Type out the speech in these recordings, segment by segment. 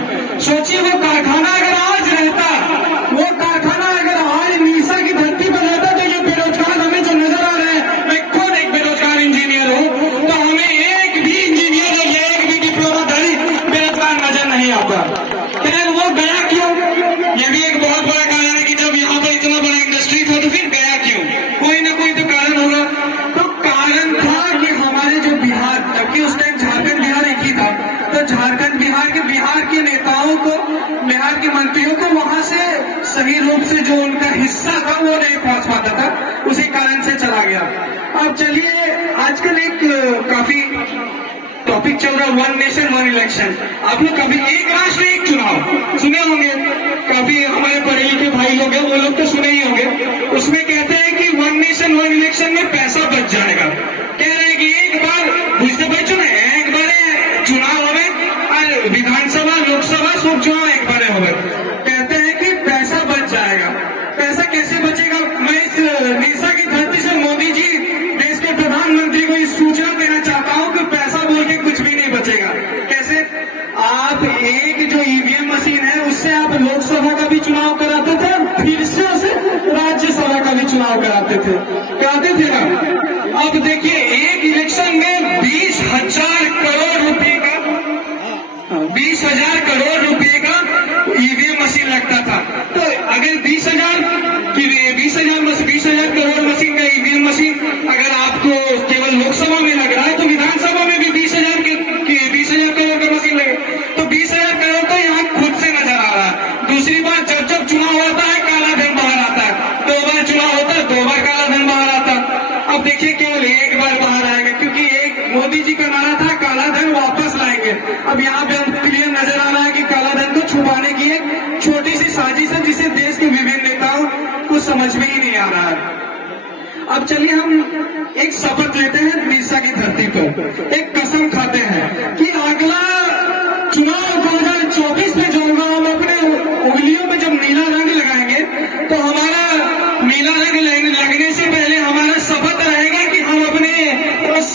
में। सोचिए वो कारखाना अगर आज रहता, वो कारखाना अगर आज मीसा की धरती पर रहता, तो ये बेरोजगार हमें जो नजर आ रहे हैं, मैं खुद एक बेरोजगार इंजीनियर हूँ, तो हमें एक भी इंजीनियर और एक भी डिप्लोमाधारी बेरोजगार नजर नहीं आता। खैर वो गया क्यों, ये भी एक बहुत बड़ा कारण है कि जब यहाँ पर इतना बड़ा इंडस्ट्री था तो फिर गया क्यों, कोई ना कोई तो कारण होगा। तो कारण था कि हमारे जो बिहार, जबकि उस टाइम झारखंड बिहार एक ही था, तो झारखंड बिहार के नेताओं को, बिहार के मंत्रियों को वहां से सही रूप से जो उनका हिस्सा था वो नहीं पहुंच पाता था, उसी कारण से चला गया। अब चलिए, आजकल एक काफी टॉपिक चल रहा है, वन नेशन वन इलेक्शन। आप लोग कभी एक राष्ट्र एक चुनाव सुने होंगे, काफी हमारे पढ़े लिखे भाई लोग हैं, वो लोग तो सुने ही होंगे। उसमें कहते हैं कि वन नेशन वन इलेक्शन में पैसा बच जाएगा। कह रहे हैं कि एक बार बुझते भाई चुने, एक बार चुनाव हो, विधानसभा लोकसभा सब चुनाव एक बार हो, कहते हैं कि पैसा बच जाएगा। पैसा कैसे बचेगा? मैं इस निशा की धरती से मोदी जी, देश के प्रधानमंत्री को इस सूचना देना चाहता हूं कि पैसा बोल के कुछ भी नहीं बचेगा। कैसे? आप एक जो ईवीएम मशीन है, उससे आप लोकसभा का भी चुनाव कराते थे, फिर से उसे राज्यसभा का भी चुनाव कराते थे ना। अब देखिए, एक इलेक्शन में 20,000 करोड़ रुपए का, 20,000 करोड़ रुपए का ईवीएम मशीन लगता था। तो अगर 20,000 करोड़ मशीन का ईवीएम मशीन अगर आपको केवल लोकसभा में लग रहा है, तो विधानसभा में भी 20,000 करोड़ का मशीन लगे, तो 20,000 करोड़ तो यहाँ खुद से नजर आ रहा है। दूसरी बात, जब चुनाव होता है काला धन बाहर आता है, 2 बार चुनाव होता है, 2 बार काला धन बाहर आता है। अब देखिए, केवल एक बार बाहर आएगा, क्योंकि एक मोदी जी का नारा था काला धन वापस लाएंगे। अब यहाँ पे हम क्लियर नजर आ रहा है कि काला धन को छुपाने की एक छोटी सी साजिश है, जिसे देश के विभिन्न नेताओं को समझ में ही नहीं आ रहा है। अब चलिए हम एक शपथ लेते हैं निशा की धरती पर, एक कसम खाते हैं कि अगला चुनाव 2024 में जो होगा, हम अपने उंगलियों में जब नीला रंग लगाएंगे, तो हमारा नीला रंग लगने से पहले हमारा शपथ रहेगा कि हम अपने उस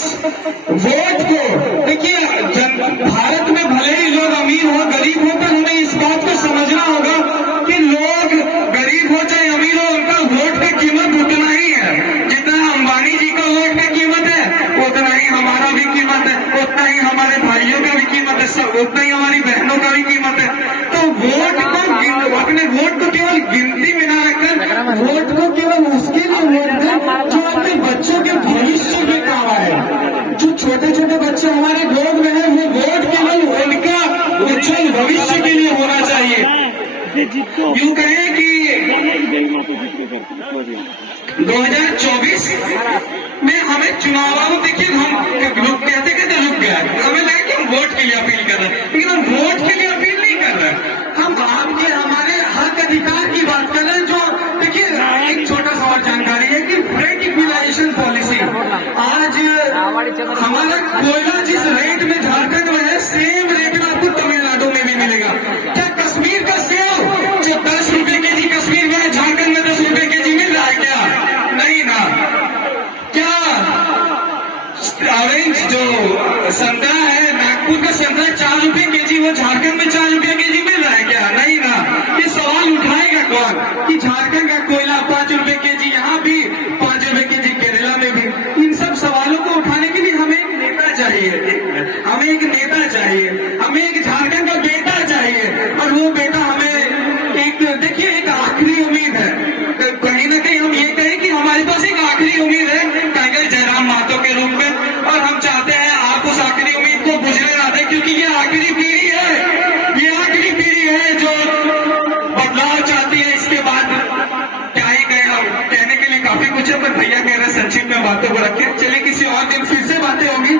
वोट को, देखिए भारत में भले ही लोग अमीर हो गरीब हो, पर हमें इस बात को समझना होगा कि लोग गरीब हो चाहे अमीर हो, उनका वोट का कीमत उतना ही है। जितना अंबानी जी का वोट का कीमत है, उतना ही हमारा भी कीमत है, उतना ही हमारे भाइयों का भी कीमत है, सब उतना ही हमारी बहनों का भी कीमत है। तो वोट को, अपने वोट को केवल गिनती में ना रखकर, वोट को केवल उसके लिए वोट दें जो अपने बच्चों के भविष्य में काम आए। जो छोटे छोटे बच्चे हमारे गोद में है, वो वोट केवल उनका उज्जवल भविष्य के लिए होना चाहिए। यूं कहें कि 2024 में हमें चुनाव, देखिए हम लोग कहते रुक गया, हमें लगा कि हम वोट के लिए अपील कर रहे हैं, लेकिन हम वोट के लिए अपील नहीं कर रहे हैं, हम आपके हमारे हक अधिकार की बात कर रहे हैं। जो देखिए, एक छोटा सा और जानकारी है कि फ्रेट इक्विलाइजेशन पॉलिसी, आज हमारा कोयला जिस रेट में झारखंड में है, सेम रेट में आपको तमिलनाडु में भी मिलेगा। क्या कश्मीर का सेव जो 10 रुपए के जी कश्मीर में, झारखंड में 10 रुपए के जी मिल रहा है क्या? नहीं ना। क्या ऑरेंज जो संतरा है, नागपुर का संतरा 4 रुपए के जी, वो झारखंड में 4 रुपए के जी मिल रहा है क्या? नहीं ना। ये सवाल उठाएगा कौन कि झारखंड का कोयला 5 रुपए के जी, यहाँ भी 5 रुपए के जी, केरला में भी। इन सब सवालों को उठाने के लिए हमें एक नेता चाहिए, हमें एक नेता चाहिए, हमें एक झारखंड का बेटा चाहिए, और वो बेटा हमें एक, देखिए एक आखिरी उम्मीद है, कहीं ना कहीं हम ये कहें कि हमारे पास एक आखिरी उम्मीद है टाइगर जयराम महतो के रूप में, और हम चाहते हैं आप उस आखिरी उम्मीद को बुझने ना दें, क्योंकि ये आखिरी पीढ़ी है, ये आखिरी पीढ़ी है जो बदलाव चाहती है। इसके बाद क्या ही कहें, कहने के लिए काफी कुछ है, पर भैया कह रहे हैं संक्षिप्त में बातों को रखें। चलिए किसी और दिन फिर से बातें होंगी।